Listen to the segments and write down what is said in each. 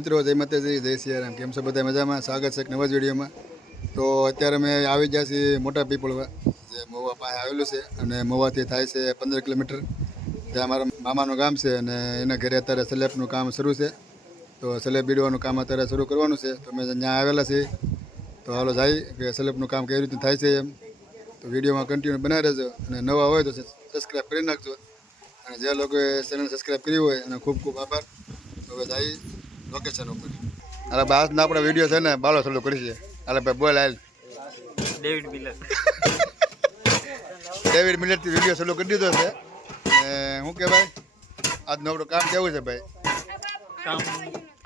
મિત્રો, જય માતાજી, જય સિયારામ. કેમ છો બધા? મજામાં? સ્વાગત છે એક નવા જ વિડીયોમાં. તો અત્યારે અમે આવી ગયા છીએ મોટા પીપળવા, જે મહુવા પાસે આવેલું છે, અને મહુવાથી થાય છે 15 કિલોમીટર. ત્યાં અમારા મામાનું ગામ છે, અને એના ઘરે અત્યારે સ્લેબનું કામ શરૂ છે. તો સ્લેબ બીડવાનું કામ અત્યારે શરૂ કરવાનું છે. તો અમે ત્યાં આવેલા છીએ. તો હાલો જાય કે સ્લેબનું કામ કેવી રીતે થાય છે એમ. તો વિડીયોમાં કન્ટિન્યુ બનાવી રહેજો, અને નવા હોય તો સબસ્ક્રાઈબ કરી નાખજો. અને જે લોકોએ ચેનલ સબસ્ક્રાઈબ કરી હોય એનો ખૂબ ખૂબ આભાર. તો હવે જાય લોકેશન ઉપર. અરે આજના આપણા વિડીયો છે ને બાળો ચાલુ કરી છે. અરે ભાઈ બોલ હાલ. David Miller. ડેવિડ મિલરથી વિડીયો ચાલુ કરી દીધો છે. શું કહેવાય, આજનું આપણું કામ કેવું છે ભાઈ? કામ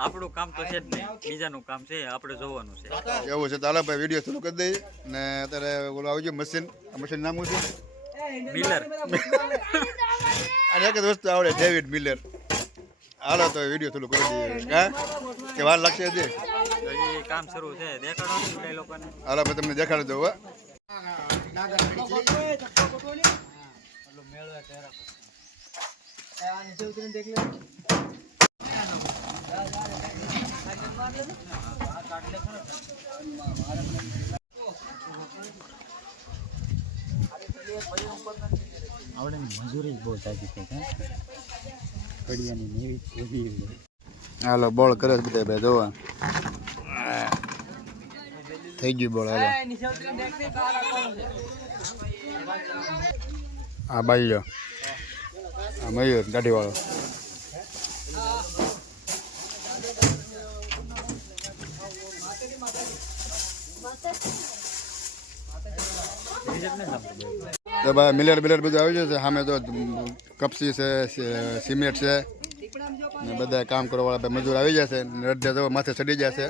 આપણું કામ તો છે જ નહીં, બીજાનું કામ છે, આપણે જોવાનું છે. એવું છે તો હાલો ભાઈ વિડીયો ચાલુ કરી દઈએ. ને અત્યારે ઓલું આવી ગયું મશીન. આ મશીન નામ શું છે? મિલર. અને એક જ વસ્તુ આવડે, ડેવિડ મિલર. હાલો તો વિડીયો ચાલુ કરી દઈએ. હા કે વાર લાગશે હજી? હજી કામ શરૂ છે, દેખાડો ને એ લોકોને. હાલો ભાઈ તમને દેખાડી દઉં. હા આવડે મજૂરી બહુ સાચી છે, કડિયાની નેવી. હાલો બોલ કરે છે બધા ભાઈ, જોવા થઈ ગયું બોલ. હાલો આ બાઈ લો, આ મયુર દાઢી વાળો. તો ભાઈ મિલર બિલર બધું આવી જશે સામે. તો કપસી છે, સિમેન્ટ છે, ને બધા કામ કરવાવાળા ભાઈ મજૂર આવી જશે. અડધા તો માથે ચડી જશે,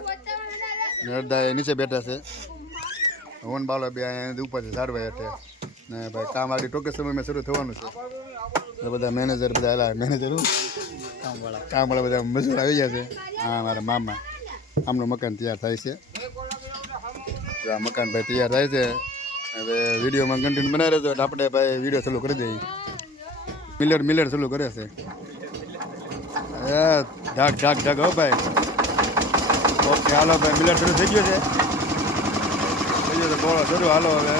ને અડધા નીચે બેઠા છે. હોન બાલો બે અહીંયા ઉપર છે ઝાડવા હેઠે. ને ભાઈ કામ આગળ ટૂંક સમયમાં શરૂ થવાનું છે. તો બધા મેનેજર બધા હાલા, મેનેજર કામવાળા બધા મજૂર આવી જશે. હા મારા મામા, આમનું મકાન તૈયાર થાય છે. આ મકાન ભાઈ તૈયાર થાય છે. હવે વિડીયોમાં કન્ટિન્યુ બનાવી રહેજો એટલે આપણે ભાઈ વિડીયો ચાલુ કરી દઈએ. મિલર ચાલુ કરે છે. ઢાક ઢાક ઢાક હો ભાઈ. ઓકે હાલો ભાઈ, મિલર શરૂ થઈ ગયો છે. બોલો શરૂ. હાલો હવે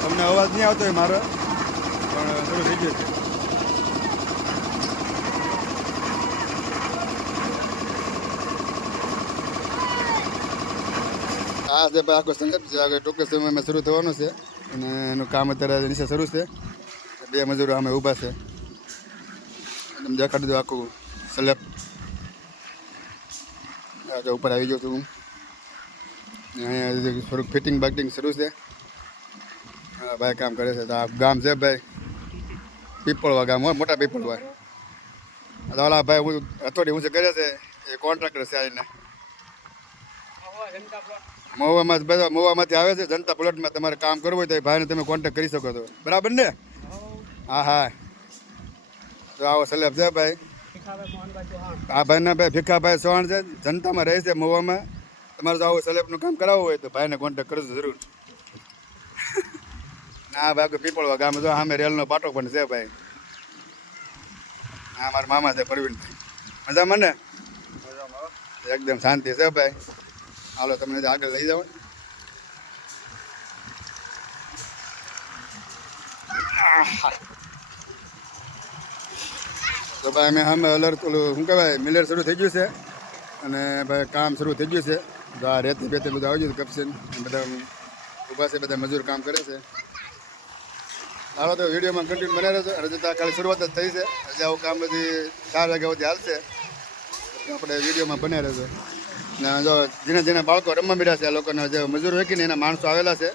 તમને અવાજ નહીં આવતો હોય મારો, પણ શરૂ થઈ ગયો છે. આ છે ભાઈ આખો સંગત છે. આગળ ટૂંક સમયમાં શરૂ થવાનું છે, અને એનું કામ અત્યારે નીચે શરૂ છે. બે મજૂરો અમે ઊભા છે. તમે દેખાડી દો આખું સ્લેબ. આગળ ઉપર આવી ગયો છું હું. અહીંયા થોડુંક ફિટિંગ બાકિંગ શરૂ છે. હા ભાઈ કામ કરે છે. તો આ ગામ છે ભાઈ પીપળવા ગામ હોય, મોટા પીપળવા. તો ઓલા ભાઈ હું હથોડી ઊંચે કરે છે, એ કોન્ટ્રાક્ટર છે. આવીને મહુવામાં બધા મહુવામાંથી આવે છે જનતા પ્લોટમાં. તમારે કામ કરવું હોય તો એ ભાઈને તમે કોન્ટેક્ટ કરી શકો છો, બરાબર ને? હા હા. તો આવો સ્લેબ છે ભાઈ. આ ભાઈના ભાઈ ભીખાભાઈ ચૌહાણ છે, જનતામાં રહે છે મહુવામાં. તમારે જો આવું સ્લેબનું કામ કરાવવું હોય તો ભાઈને કોન્ટેક્ટ કરજો જરૂર. ના ભાઈ પીપળવા ગામ જો સામે રેલનો પાટો પણ છે ભાઈ. હા મારા મામા છે પ્રવીણભાઈ. મજામાં ને? એકદમ શાંતિ છે ભાઈ. હાલો તમને આગળ લઈ જાવ. તો ભાઈ અમે સામે અલર્ટ ઓલું શું કહેવાય મિલર શરૂ થઈ ગયું છે, અને ભાઈ કામ શરૂ થઈ ગયું છે. તો આ રેતી બેતી બધું આવી ગયું કપસીન બધા ઊભા છે, બધા મજૂર કામ કરે છે. હાલો તો વિડીયોમાં કન્ટિન્યુ બનાવી રહેજો. અને જતાં ખાલી શરૂઆત જ થઈ છે, હજી આવું કામ બધી 4 વાગ્યા સુધી હાલશે. તો આપણે વિડીયોમાં બનાવી રહેજો. ને જો જેના બાળકો રમવા મળ્યા છે, આ લોકોને જે મજૂર વેકીને એના માણસો આવેલા છે,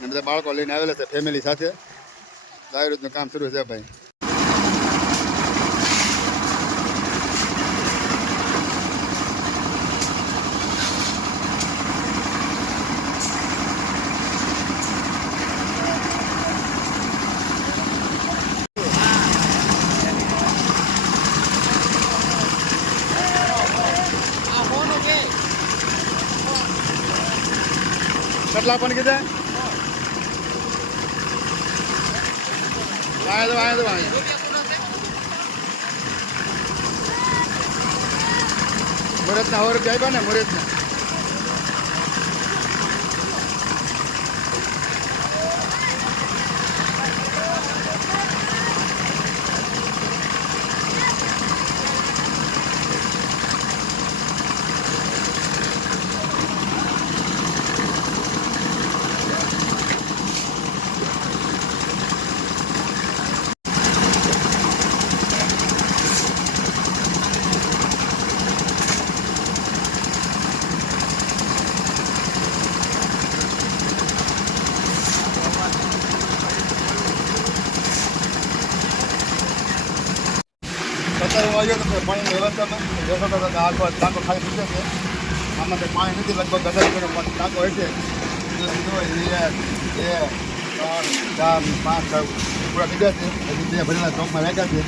ને બધા બાળકો લઈને આવેલા છે ફેમિલી સાથે. આવી રીતનું કામ શરૂ છે ભાઈ. કેટલા પણ કીધા? વાય મુહૂર્તના 100 રૂપિયા આપ્યા ને મુહૂર્તના. અત્યારે હું આવ્યો તો પાણીની વ્યવસ્થામાં દેખો તો આખો ટાંકો ખાલી થઈ જશે. આમાં કંઈ પાણી નથી, લગભગ 10 કિલો ટાંકો હશે. 1 2 3 4 5 પૂરા થઈ જશે. હજી 2 ભરેલા ચોકમાં રાખ્યા છે.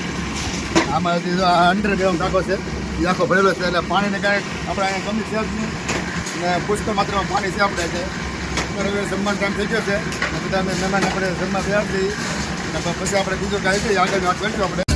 આમાં હજી 100 ગ્રામ ટાંકો છે, એ આખો ભરેલો છે. એટલે પાણીને કાંઈ આપણે અહીંયા કમી છે જ નહીં, ને પુષ્કળ માત્રામાં પાણી છે આપણે છે. હવે જમવાનો ટાઈમ થઈ ગયો છે, બધા મહેમાન આપણે જમવા તૈયાર થઈ, અને પછી આપણે બીજું કાંઈ છે આગળની વાત કરીશું આપણે.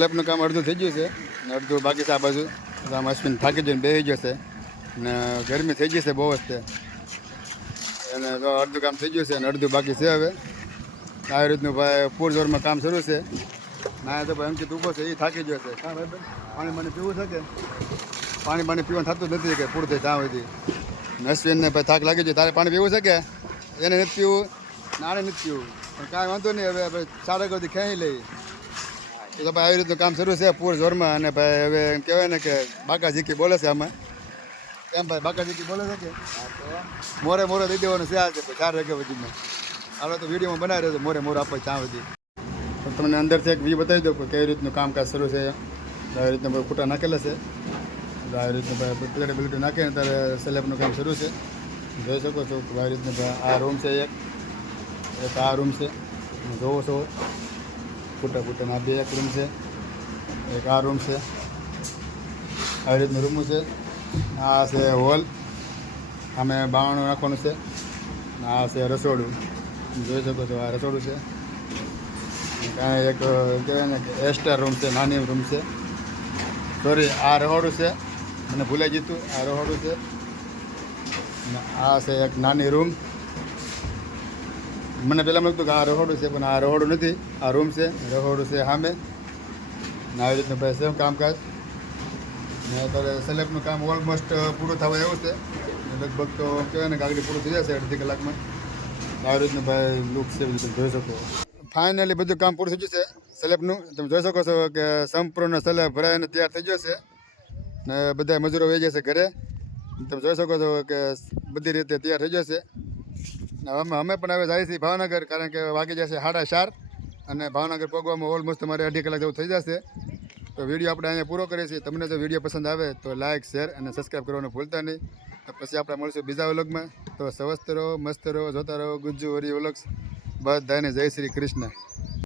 સ્લેબનું કામ અડધું થઈ ગયું છે ને અડધું બાકી છે. આ બાજુ આમ અશ્વિન થાકી જઈને બેસી જશે ને ગરમી થઈ જશે બહુ જ છે, અને તો અડધું કામ થઈ ગયું છે અને અડધું બાકી છે. હવે આવી રીતનું ભાઈ પૂર જોરમાં કામ શરૂ છે. ના તો ભાઈ અંકિત ઊભો છે, એ થાકી ગયો છે. હા ભાઈ પાણી પીવું છે કે પાણી પીવાનું થતું જ નથી કે પૂર થાય ત્યાં સુધી. અશ્વિનને ભાઈ થાક લાગી જાય. તારે પાણી પીવું છે કે એને નથી પીવું, નાણે નથી પીવું, પણ કાંઈ વાંધો નહીં. હવે ભાઈ 4 વાગ્યાથી ખેંચી લઈ તો ભાઈ આવી રીતનું કામ શરૂ છે પૂર જોરમાં. અને ભાઈ હવે એમ કહેવાય ને કે બાકાજીકી બોલે છે આમાં. એમ ભાઈ બાકાજીકી બોલે છે કે મોરે દઈ દેવાનું છે આ છે 4 વાગ્યા સુધીમાં. હાલો તો વિડીયોમાં બનાવી રહ્યો છે મોરે આપો ત્યાં સુધી. તો તમને અંદરથી એક વ્યૂ બતાવી દઉં કે કેવી રીતનું કામકાજ શરૂ છે. આવી રીતના ભાઈ ખૂટા નાખેલા છે. આવી રીતનું ભાઈ પ્લેટ નાખીને ત્યારે સ્લેબનું કામ શરૂ છે. જોઈ શકો છો કે આવી રીતનું ભાઈ આ રૂમ છે, એક આ રૂમ છે, જોવો છો ફૂટા આ 2 એક રૂમ છે, એક આ રૂમ છે. આવી રીતનું રૂમ છે. આ છે હોલ, આમે બાવણું નાખવાનું છે. આ છે રસોડું, જોઈ શકો છો આ રસોડું છે. કાંઈ એક કહેવાય ને કે એક્સ્ટ્રા રૂમ છે, નાની રૂમ છે. સોરી આ રહોડું છે, મને ભૂલાઈ જતું. આ રહોડું છે અને આ છે એક નાની રૂમ. મને પહેલાં લાગતું કે આ રહોડું છે, પણ આ રહોડું નથી, આ રૂમ છે. રહોડું છે સામે. ને આવી રીતનું ભાઈ સેમ કામકાજ. ને અત્યારે સ્લેબનું કામ ઓલમોસ્ટ પૂરું થવા એવું છે. લગભગ તો કહેવાય ને કે આગળ પૂરું થઈ જશે 1.5 કલાકમાં. આવી રીતનું ભાઈ લુક છે, તમે જોઈ શકો. ફાઇનલી બધું કામ પૂરું થઈ જશે સ્લેબનું. તમે જોઈ શકો છો કે સંપૂર્ણ સ્લેબ ભરાઈને તૈયાર થઈ જશે ને બધા મજૂરો વહી જશે ઘરે. તમે જોઈ શકો છો કે બધી રીતે તૈયાર થઈ જશે. અમે પણ હવે જાય છીએ ભાવનગર, કારણ કે વાગી જશે 4:30 અને ભાવનગર પહોંચવામાં ઓલમોસ્ટ તમારે 2.5 કલાક જેવું થઈ જશે. તો વિડીયો આપણે અહીંયા પૂરો કરીએ છીએ. તમને જો વિડીયો પસંદ આવે તો લાઇક, શેર અને સબસ્ક્રાઈબ કરવાનું ભૂલતા નહીં. તો પછી આપણે મળીશું બીજા વ્લોગમાં. તો સ્વસ્થ રહો, મસ્ત રહો, જોતા રહો ગુજ્જુ વરી વ્લોગ્સ. બધાને જય શ્રી કૃષ્ણ.